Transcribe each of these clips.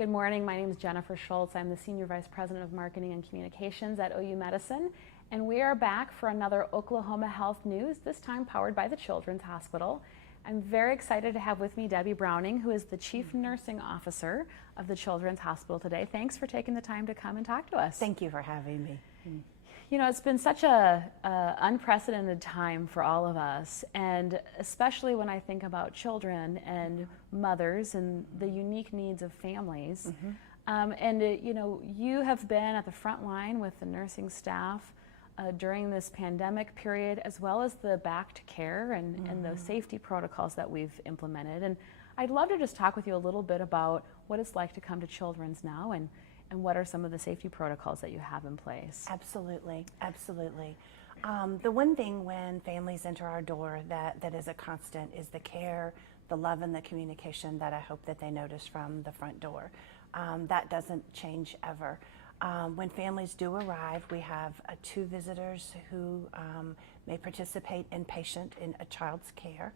Good morning. My name is Jennifer Schultz. I'm the Senior Vice President of Marketing and Communications at OU Medicine, and we are back for another Oklahoma Health News, this time powered by the Children's Hospital. I'm very excited to have with me Debbie Browning, who is the Chief Nursing Officer of the Children's Hospital today. Thanks for taking the time to come and talk to us. Thank you for having me. You know, it's been such a unprecedented time for all of us, and especially when I think about children and mothers and the unique needs of families. You know, you have been at the front line with the nursing staff during this pandemic period, as well as the back to care and the safety protocols that we've implemented. And I'd love to just talk with you a little bit about what it's like to come to Children's now and what are some of the safety protocols that you have in place? Absolutely, absolutely. The one thing when families enter our door that is a constant is the care, the love, and the communication that I hope that they notice from the front door. That doesn't change ever. When families do arrive, we have 2 visitors who may participate inpatient in a child's care.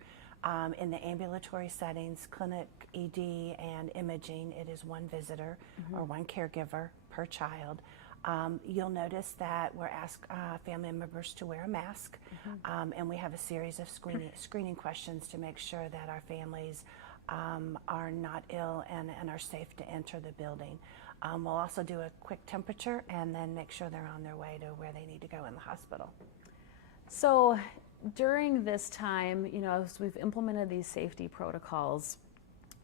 In the ambulatory settings, clinic, ED, and imaging, it is 1 visitor or 1 caregiver per child. You'll notice that we're asked family members to wear a mask, and we have a series of screening questions to make sure that our families are not ill and are safe to enter the building. We'll also do a quick temperature and then make sure they're on their way to where they need to go in the hospital. So during this time, you know, as we've implemented these safety protocols,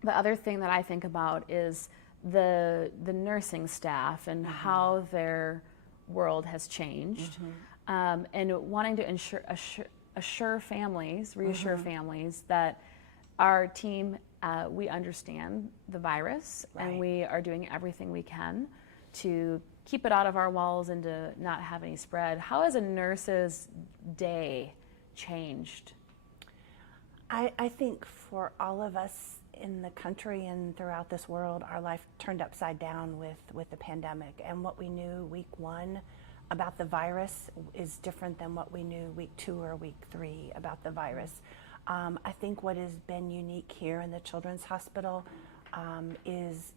the other thing that I think about is the nursing staff and how their world has changed, and wanting to reassure families that our team, we understand the virus, and we are doing everything we can to keep it out of our walls and to not have any spread. How has a nurse's day changed? I think for all of us in the country and throughout this world, our life turned upside down with the pandemic. And what we knew week 1 about the virus is different than what we knew week 2 or week 3 about the virus. I think what has been unique here in the Children's Hospital is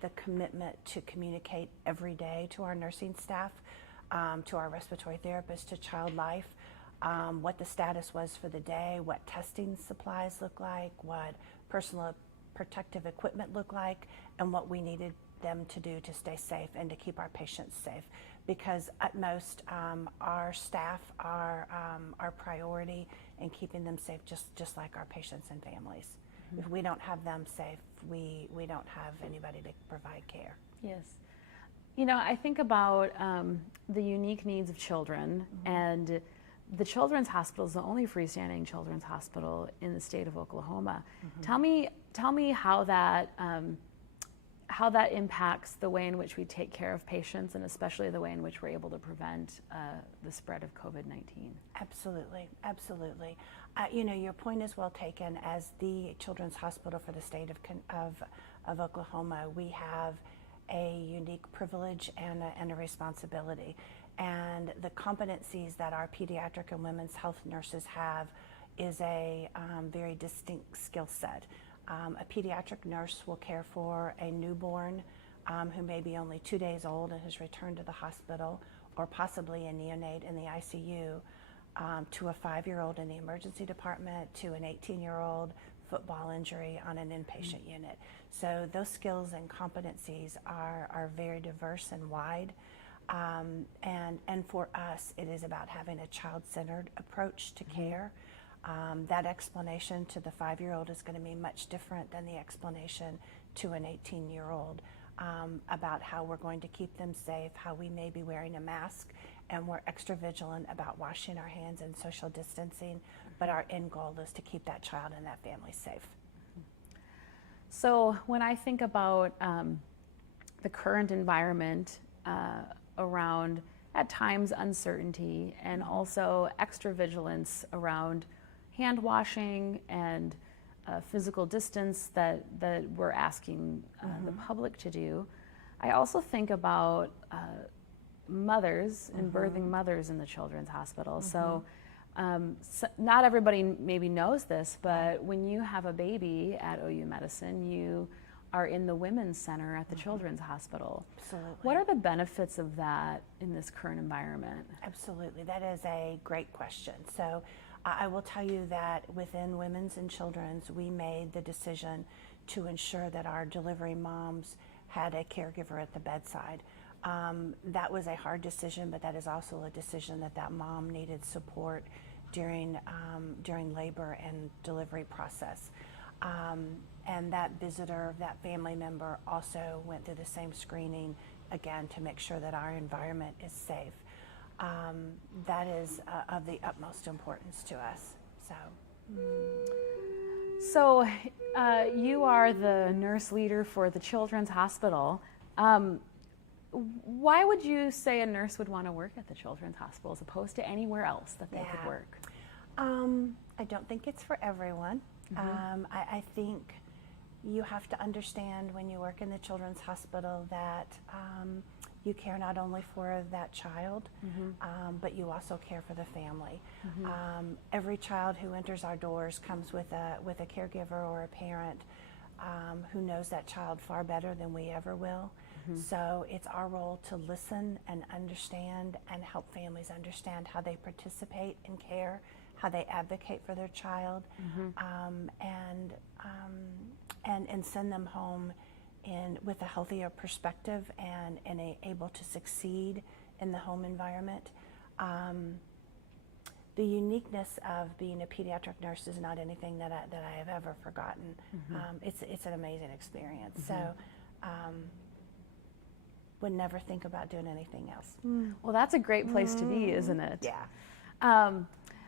the commitment to communicate every day to our nursing staff, to our respiratory therapists, to Child Life, what the status was for the day, what testing supplies look like, what personal protective equipment looked like, and what we needed them to do to stay safe and to keep our patients safe. Because at most, our staff are our priority in keeping them safe, just like our patients and families. If we don't have them safe, we don't have anybody to provide care. Yes. You know, I think about the unique needs of children, and the Children's Hospital is the only freestanding children's hospital in the state of Oklahoma. Tell me how that impacts the way in which we take care of patients, and especially the way in which we're able to prevent the spread of COVID-19. Absolutely, absolutely. You know, your point is well taken. As the Children's Hospital for the state of Oklahoma, we have a unique privilege and a responsibility. And the competencies that our pediatric and women's health nurses have is a very distinct skill set. A pediatric nurse will care for a newborn who may be only 2 days old and has returned to the hospital, or possibly a neonate in the ICU, to a 5-year-old in the emergency department, to an 18-year-old football injury on an inpatient unit. So those skills and competencies are very diverse and wide. And for us, it is about having a child-centered approach to care. That explanation to the 5-year-old is going to be much different than the explanation to an 18-year-old about how we're going to keep them safe, how we may be wearing a mask, and we're extra vigilant about washing our hands and social distancing, but our end goal is to keep that child and that family safe. So when I think about the current environment around, at times, uncertainty, and also extra vigilance around hand washing and physical distance that we're asking the public to do, I also think about mothers and birthing mothers in the Children's Hospital. So not everybody maybe knows this, but when you have a baby at OU Medicine, you are in the Women's Center at the Children's Hospital. Absolutely. What are the benefits of that in this current environment? Absolutely. That is a great question. So I will tell you that within Women's and Children's, we made the decision to ensure that our delivery moms had a caregiver at the bedside. That was a hard decision, but that is also a decision that mom needed support during labor and delivery process. And that visitor, that family member also went through the same screening, again, to make sure that our environment is safe. That is of the utmost importance to us. So you are the nurse leader for the Children's Hospital. Why would you say a nurse would want to work at the Children's Hospital as opposed to anywhere else that they could work? I don't think it's for everyone. I think you have to understand when you work in the Children's Hospital that you care not only for that child, but you also care for the family. Every child who enters our doors comes with a caregiver or a parent who knows that child far better than we ever will. So it's our role to listen and understand and help families understand how they participate in care, how they advocate for their child, and send them home with a healthier perspective and able to succeed in the home environment. The uniqueness of being a pediatric nurse is not anything that I have ever forgotten. It's an amazing experience. So would never think about doing anything else. Well, that's a great place to be, isn't it? Yeah.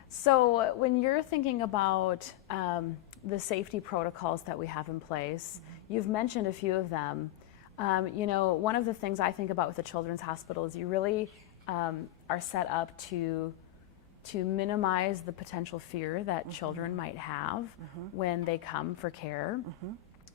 So when you're thinking about the safety protocols that we have in place, you've mentioned a few of them. One of the things I think about with the Children's Hospital is you really are set up to minimize the potential fear that children might have when they come for care.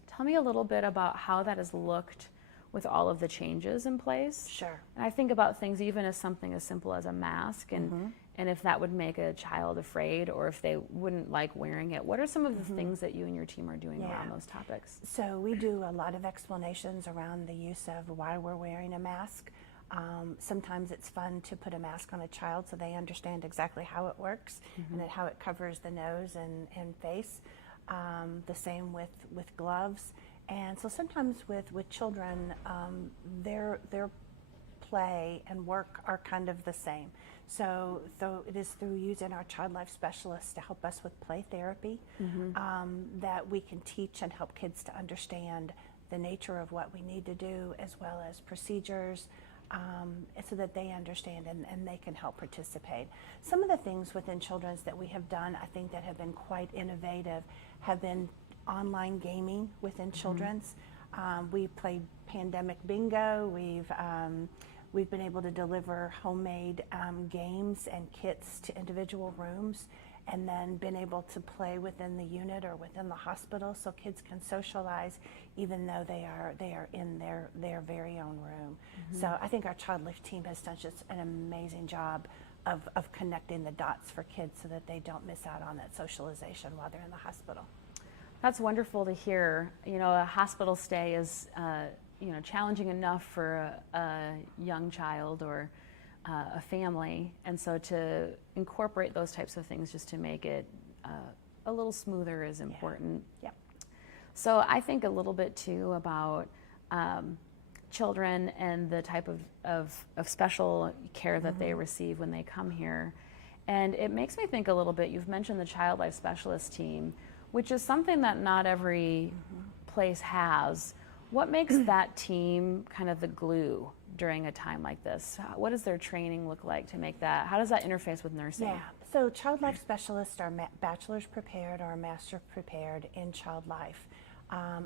Tell me a little bit about how that has looked with all of the changes in place. Sure. And I think about things even as something as simple as a mask and if that would make a child afraid or if they wouldn't like wearing it. What are some of the things that you and your team are doing around those topics? So we do a lot of explanations around the use of why we're wearing a mask. Sometimes it's fun to put a mask on a child so they understand exactly how it works and how it covers the nose and face. The same with gloves. And so sometimes with children, their play and work are kind of the same. So it is through using our child life specialists to help us with play therapy that we can teach and help kids to understand the nature of what we need to do as well as procedures so that they understand and they can help participate. Some of the things within Children's that we have done, I think, that have been quite innovative have been online gaming within Children's. We played pandemic bingo. We've been able to deliver homemade games and kits to individual rooms, and then been able to play within the unit or within the hospital, so kids can socialize even though they are in their very own room. So I think our Child Life team has done just an amazing job of connecting the dots for kids so that they don't miss out on that socialization while they're in the hospital. That's wonderful to hear. A hospital stay is challenging enough for a young child or a family, and so to incorporate those types of things just to make it a little smoother is important. Yep. So I think a little bit too about children and the type of special care that they receive when they come here. And it makes me think a little bit, you've mentioned the Child Life Specialist team, which is something that not every place has. What makes that team kind of the glue during a time like this? What does their training look like to make that? How does that interface with nursing? Yeah, so Child Life Specialists are bachelor's prepared or master prepared in child life.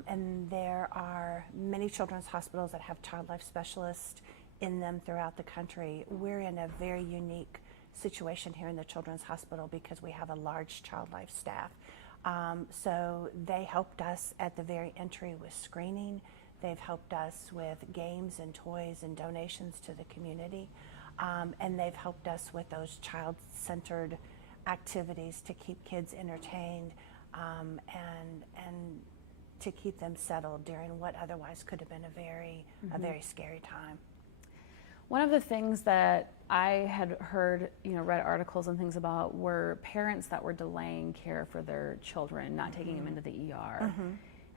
And there are many children's hospitals that have Child Life Specialists in them throughout the country. We're in a very unique situation here in the Children's Hospital because we have a large child life staff. So they helped us at the very entry with screening. They've helped us with games and toys and donations to the community. And they've helped us with those child-centered activities to keep kids entertained and to keep them settled during what otherwise could have been a very scary time. One of the things that I had heard, read articles and things about were parents that were delaying care for their children, not taking them into the ER.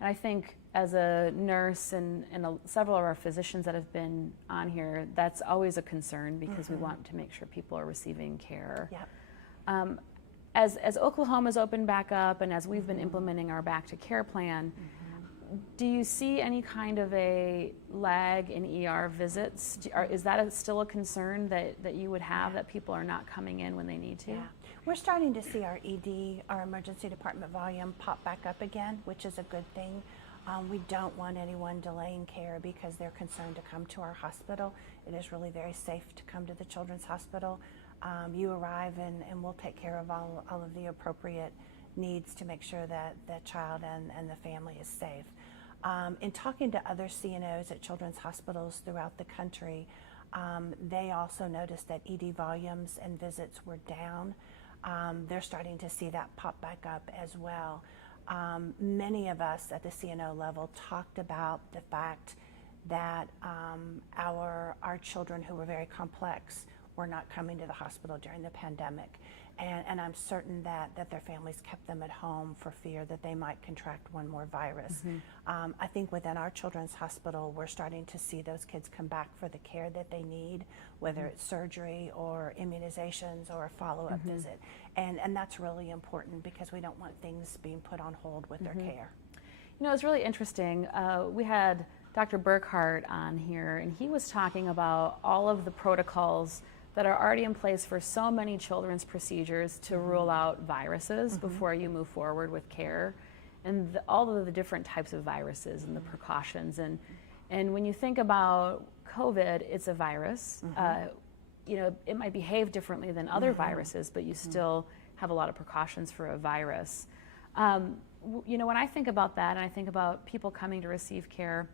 And I think as a nurse and several of our physicians that have been on here, that's always a concern because we want to make sure people are receiving care. Yep. As Oklahoma's opened back up and as we've been implementing our back to care plan, do you see any kind of a lag in ER visits? Is that still a concern that you would have, that people are not coming in when they need to? Yeah. We're starting to see our ED, our emergency department volume, pop back up again, which is a good thing. We don't want anyone delaying care because they're concerned to come to our hospital. It is really very safe to come to the Children's Hospital. You arrive and we'll take care of all of the appropriate needs to make sure that the child and the family is safe. In talking to other CNOs at children's hospitals throughout the country, they also noticed that ED volumes and visits were down. They're starting to see that pop back up as well. Many of us at the CNO level talked about the fact that our children who were very complex were not coming to the hospital during the pandemic. And I'm certain that their families kept them at home for fear that they might contract one more virus. I think within our children's hospital, we're starting to see those kids come back for the care that they need, whether it's surgery or immunizations or a follow-up visit. And that's really important because we don't want things being put on hold with their care. It's really interesting. We had Dr. Burkhart on here, and he was talking about all of the protocols that are already in place for so many children's procedures to rule out viruses before you move forward with care, and all of the different types of viruses and the precautions. And when you think about COVID, it's a virus. It might behave differently than other viruses, but you still have a lot of precautions for a virus. When I think about that, and I think about people coming to receive care,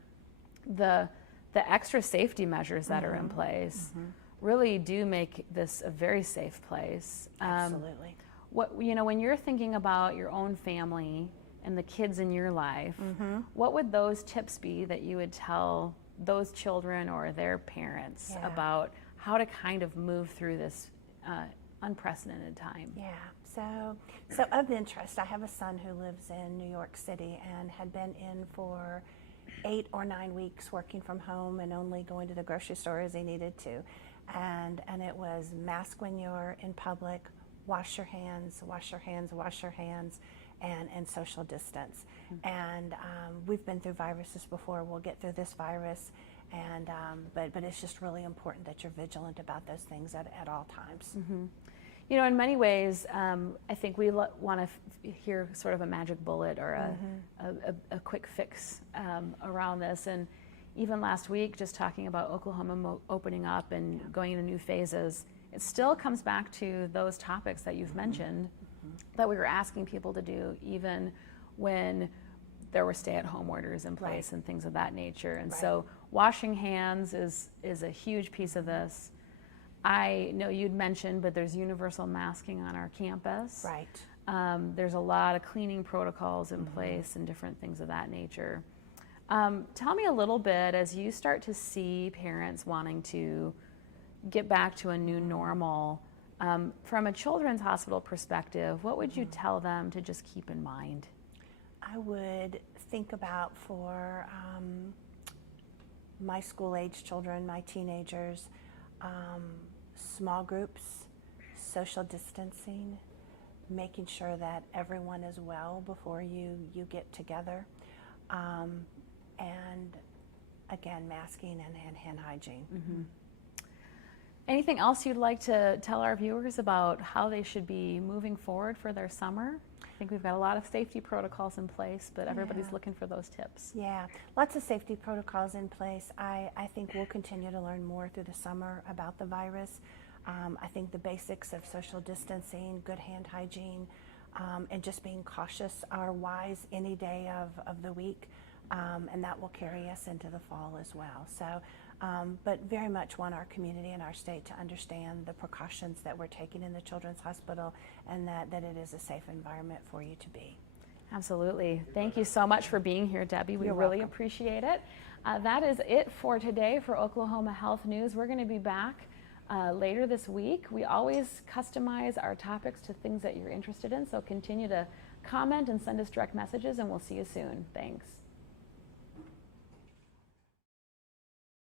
the extra safety measures that are in place really do make this a very safe place. Absolutely. When you're thinking about your own family and the kids in your life, what would those tips be that you would tell those children or their parents about how to kind of move through this unprecedented time? Yeah. So of interest, I have a son who lives in New York City and had been in for 8 or 9 weeks working from home and only going to the grocery store as he needed to. And it was mask when you're in public, wash your hands, wash your hands, wash your hands, and social distance. And we've been through viruses before. We'll get through this virus. And but it's just really important that you're vigilant about those things at all times. In many ways, I think we want to hear sort of a magic bullet or a quick fix around this. And even last week, just talking about Oklahoma opening up and going into new phases, it still comes back to those topics that you've mentioned that we were asking people to do even when there were stay-at-home orders in place and things of that nature. And so washing hands is a huge piece of this. I know you'd mentioned, but there's universal masking on our campus. Right. There's a lot of cleaning protocols in place and different things of that nature. Tell me a little bit, as you start to see parents wanting to get back to a new normal, from a children's hospital perspective, what would you tell them to just keep in mind? I would think about for my school-age children, my teenagers, small groups, social distancing, making sure that everyone is well before you get together, and again, masking and hand hygiene. Anything else you'd like to tell our viewers about how they should be moving forward for their summer? I think we've got a lot of safety protocols in place, but everybody's looking for those tips. Yeah, lots of safety protocols in place. I think we'll continue to learn more through the summer about the virus. I think the basics of social distancing, good hand hygiene, and just being cautious are wise any day of the week, and that will carry us into the fall as well. So, but very much want our community and our state to understand the precautions that we're taking in the Children's Hospital and that it is a safe environment for you to be. Absolutely. Thank you so much for being here, Debbie. We really appreciate it. That is it for today for Oklahoma Health News. We're going to be back later this week. We always customize our topics to things that you're interested in, so continue to comment and send us direct messages, and we'll see you soon. Thanks.